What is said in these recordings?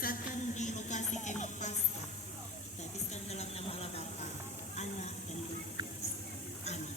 dipusatkan di lokasi kemah Paskah. Kita habiskan dalam nama Allah Bapa, Anak, dan Roh Kudus. Amin.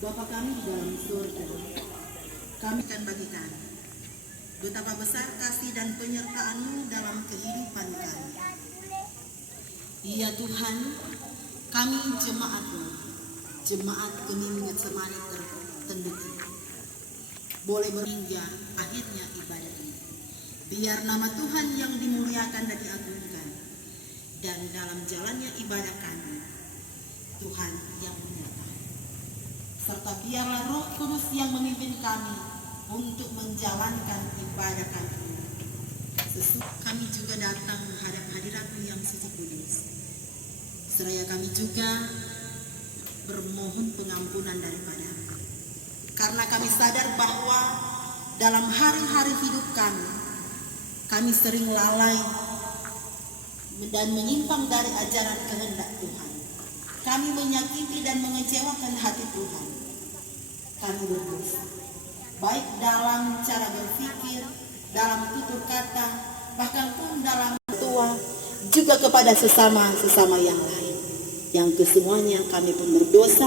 Bapa kami di dalam surga, kami akan bagikan betapa besar kasih dan penyertaan-Mu dalam kehidupan kami. Ya Tuhan, kami jemaat-Mu, jemaat Kening Getsemani tertunduk boleh berhingga akhirnya ibadah ini. Biar nama Tuhan yang dimuliakan dan diagungkan, dan dalam jalannya ibadah kami, Tuhan yang menyertai. Serta biarlah Roh Kudus yang memimpin kami untuk menjalankan ibadah kami. Kami juga datang menghadap hadirat-Mu yang suci kudus. Seraya kami juga bermohon pengampunan daripada-Mu. Karena kami sadar bahwa dalam hari-hari hidup kami sering lalai dan menyimpang dari ajaran kehendak Tuhan. Kami menyakiti dan mengecewakan hati Tuhan. Kami berdosa, baik dalam cara berpikir, dalam tutur kata, bahkan pun dalam tua, juga kepada sesama yang lain. Yang kesemuanya kami pun berdosa,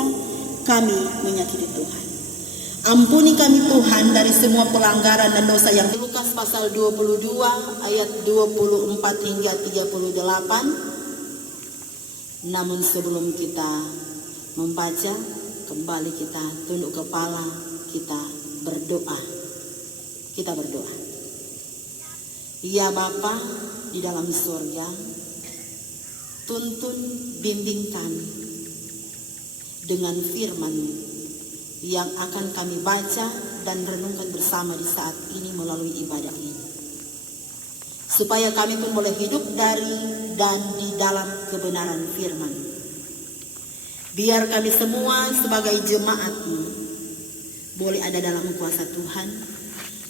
kami menyakiti Tuhan. Ampuni kami Tuhan dari semua pelanggaran dan dosa yang Lukas pasal 22 ayat 24 hingga 38. Namun sebelum kita membaca, kembali kita tunduk kepala, kita berdoa. Kita berdoa. Ya Bapa di dalam surga, tuntun bimbing kami dengan firman-Mu yang akan kami baca dan renungkan bersama di saat ini melalui ibadah ini. Supaya kami pun boleh hidup dari dan di dalam kebenaran firman. Biar kami semua sebagai jemaat-Mu boleh ada dalam kuasa Tuhan,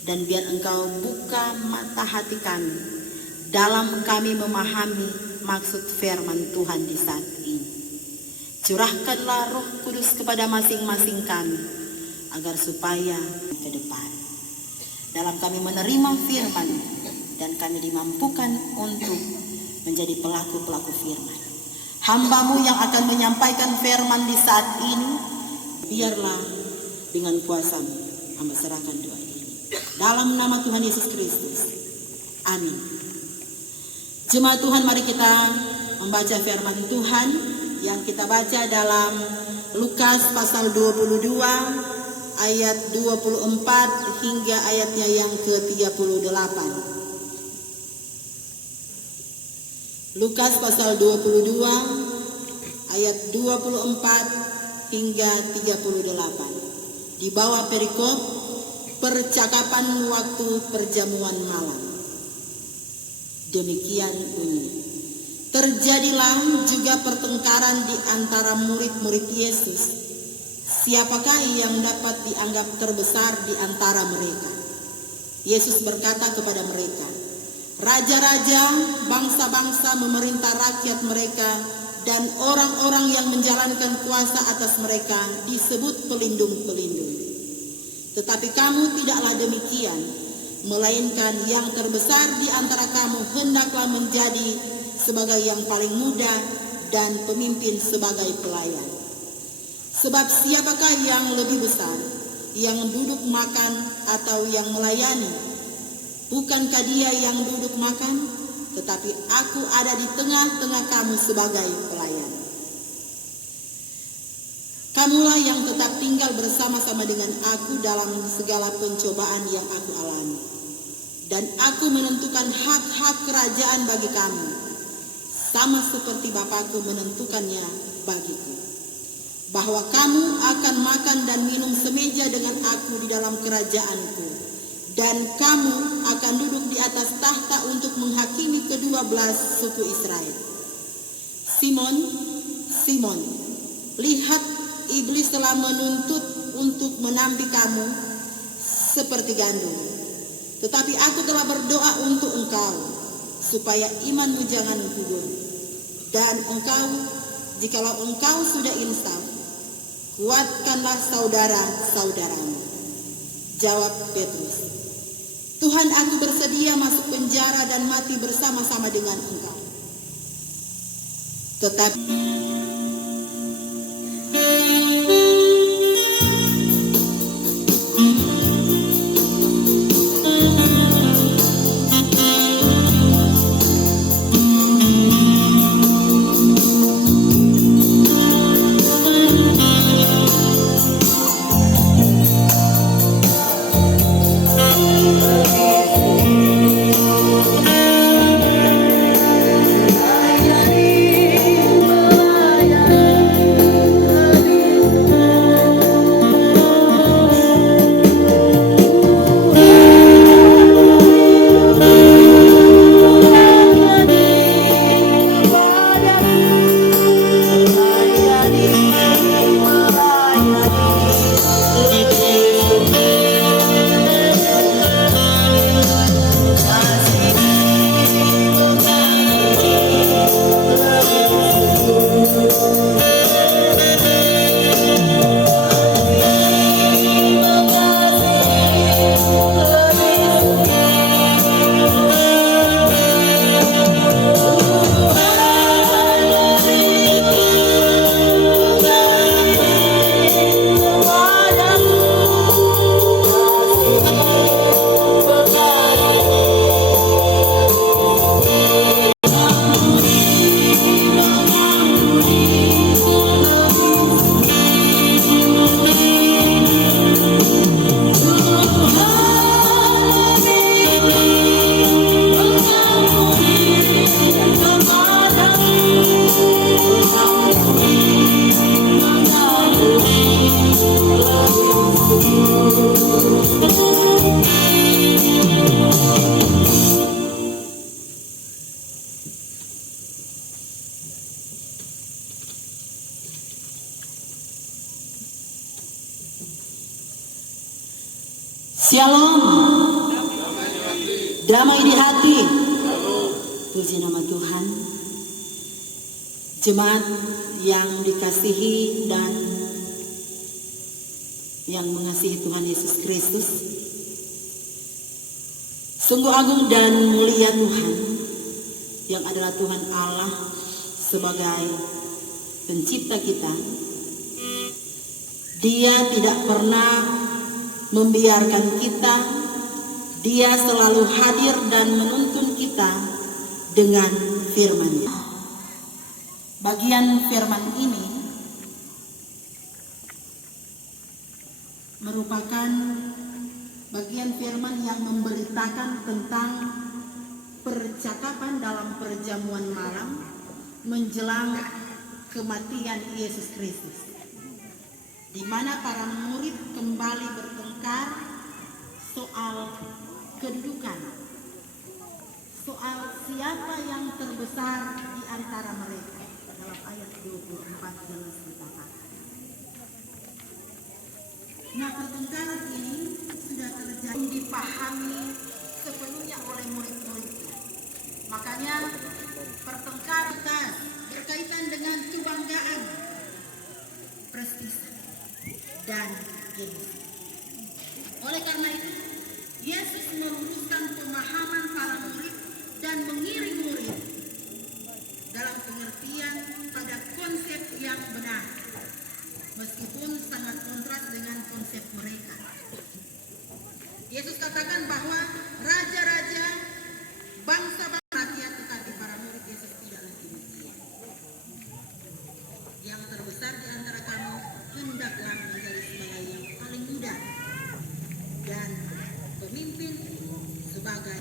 dan biar Engkau buka mata hati kami dalam kami memahami maksud firman Tuhan di saat ini. Curahkanlah Roh Kudus kepada masing-masing kami, agar supaya ke depan dalam kami menerima firman dan kami dimampukan untuk menjadi pelaku-pelaku firman. Hamba-Mu yang akan menyampaikan firman di saat ini, biarlah dengan kuasa-Mu hamba serahkan doa ini. Dalam nama Tuhan Yesus Kristus. Amin. Jemaat Tuhan, mari kita membaca firman Tuhan yang kita baca dalam Lukas pasal 22 ayat 24 hingga ayatnya yang ke-38. Lukas pasal 22 ayat 24 hingga 38. Di bawah perikop percakapan waktu perjamuan malam. Demikian bunyi. Terjadilah juga pertengkaran di antara murid-murid Yesus. Siapakah yang dapat dianggap terbesar di antara mereka? Yesus berkata kepada mereka, raja-raja, bangsa-bangsa memerintah rakyat mereka, dan orang-orang yang menjalankan kuasa atas mereka disebut pelindung-pelindung. Tetapi kamu tidaklah demikian, melainkan yang terbesar di antara kamu hendaklah menjadi sebagai yang paling muda dan pemimpin sebagai pelayan. Sebab siapakah yang lebih besar, yang duduk makan atau yang melayani? Bukankah dia yang duduk makan? Tetapi aku ada di tengah-tengah kamu sebagai pelayan. Kamulah yang tetap tinggal bersama-sama dengan aku dalam segala pencobaan yang aku alami. Dan aku menentukan hak-hak kerajaan bagi kamu, sama seperti Bapakku menentukannya bagiku. Bahwa kamu akan makan dan minum semeja dengan aku di dalam kerajaanku. Dan kamu akan duduk di atas tahta untuk menghakimi ke-12 suku Israel. Simon, Simon, lihat iblis telah menuntut untuk menampi kamu seperti gandum. Tetapi aku telah berdoa untuk engkau, supaya imanmu jangan gugur. Dan engkau, jikalau engkau sudah insaf, kuatkanlah saudara-saudaramu. Jawab Petrus, Tuhan, aku bersedia masuk penjara dan mati bersama-sama dengan engkau. Tetapi Shalom, damai di hati. Puji nama Tuhan. Jemaat yang dikasihi dan yang mengasihi Tuhan Yesus Kristus, sungguh agung dan mulia Tuhan yang adalah Tuhan Allah sebagai pencipta kita. Dia tidak pernah membiarkan kita, Dia selalu hadir dan menuntun kita dengan firman-Nya. Bagian firman ini merupakan bagian firman yang memberitakan tentang percakapan dalam perjamuan malam menjelang kematian Yesus Kristus, di mana para murid kembali bertengkar soal kedudukan, soal siapa yang terbesar di antara mereka. Dalam ayat 24 jelas dikatakan. Nah, pertengkaran ini sudah terjadi, dipahami sepenuhnya oleh murid-muridnya. Makanya pertengkaran berkaitan dengan kebanggaan, prestise, dan gengsi. Oleh karena itu, Yesus meluruskan pemahaman para murid dan mengiring murid dalam pengertian pada konsep yang benar, meskipun sangat kontras dengan konsep mereka. Yesus katakan bahwa raja-raja, bangsa-bangsa rakyat, tetapi para murid Yesus tidaklah demikian. Yang terbesar di antara kamu hendaklah menjadi sebagai yang paling muda dan pemimpin sebagai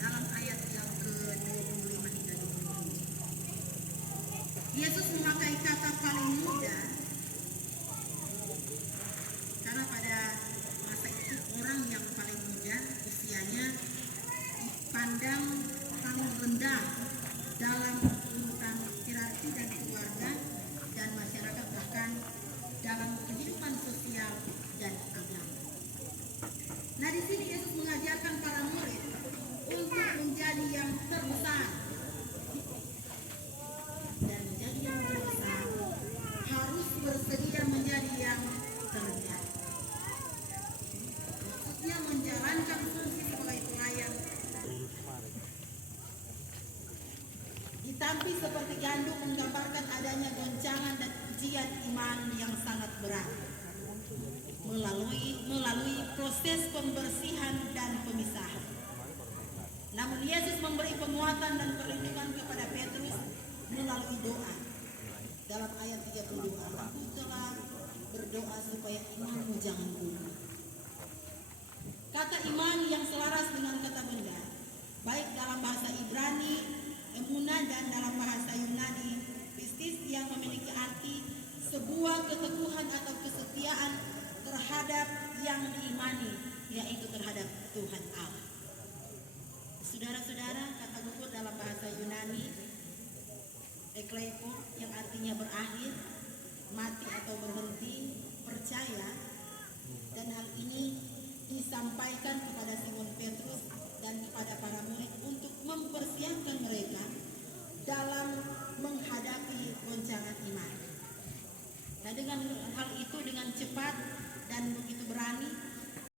dalam ayat yang ke-25 hingga 27. Yesus memakai kata paling muda karena pada masa itu orang yang paling muda usianya dipandang paling rendah dalam urutan hierarki dan keluarga dan masyarakat, bahkan dalam kehidupan sosial dan agama. Nah, di sini Yesus mengajarkan para murid untuk menjadi yang terbesar. Dan menjadi yang terbesar harus bersedia menjadi yang terendah. Maksudnya menjalankan fungsi sebagai pelayan. Ditampi seperti gandum menggambarkan adanya goncangan dan ujian iman yang sangat berat. Melalui proses pembersihan dan pemisahan. Namun Yesus memberi penguatan dan perlindungan kepada Petrus melalui doa. Dalam ayat 32, aku telah berdoa supaya imanmu jangan gugur. Kata iman yang selaras dengan kata benda, baik dalam bahasa Ibrani, emunah, dan dalam bahasa Yunani, pistis, yang memiliki arti sebuah keteguhan atau kesetiaan terhadap yang diimani, yaitu terhadap Tuhan Allah. Saudara-saudara, kata gugur dalam bahasa Yunani eklepo, yang artinya berakhir, mati atau berhenti, percaya, dan hal ini disampaikan kepada Simon Petrus dan kepada para murid untuk mempersiapkan mereka dalam menghadapi goncangan iman. Nah, dengan hal itu, dengan cepat dan begitu berani,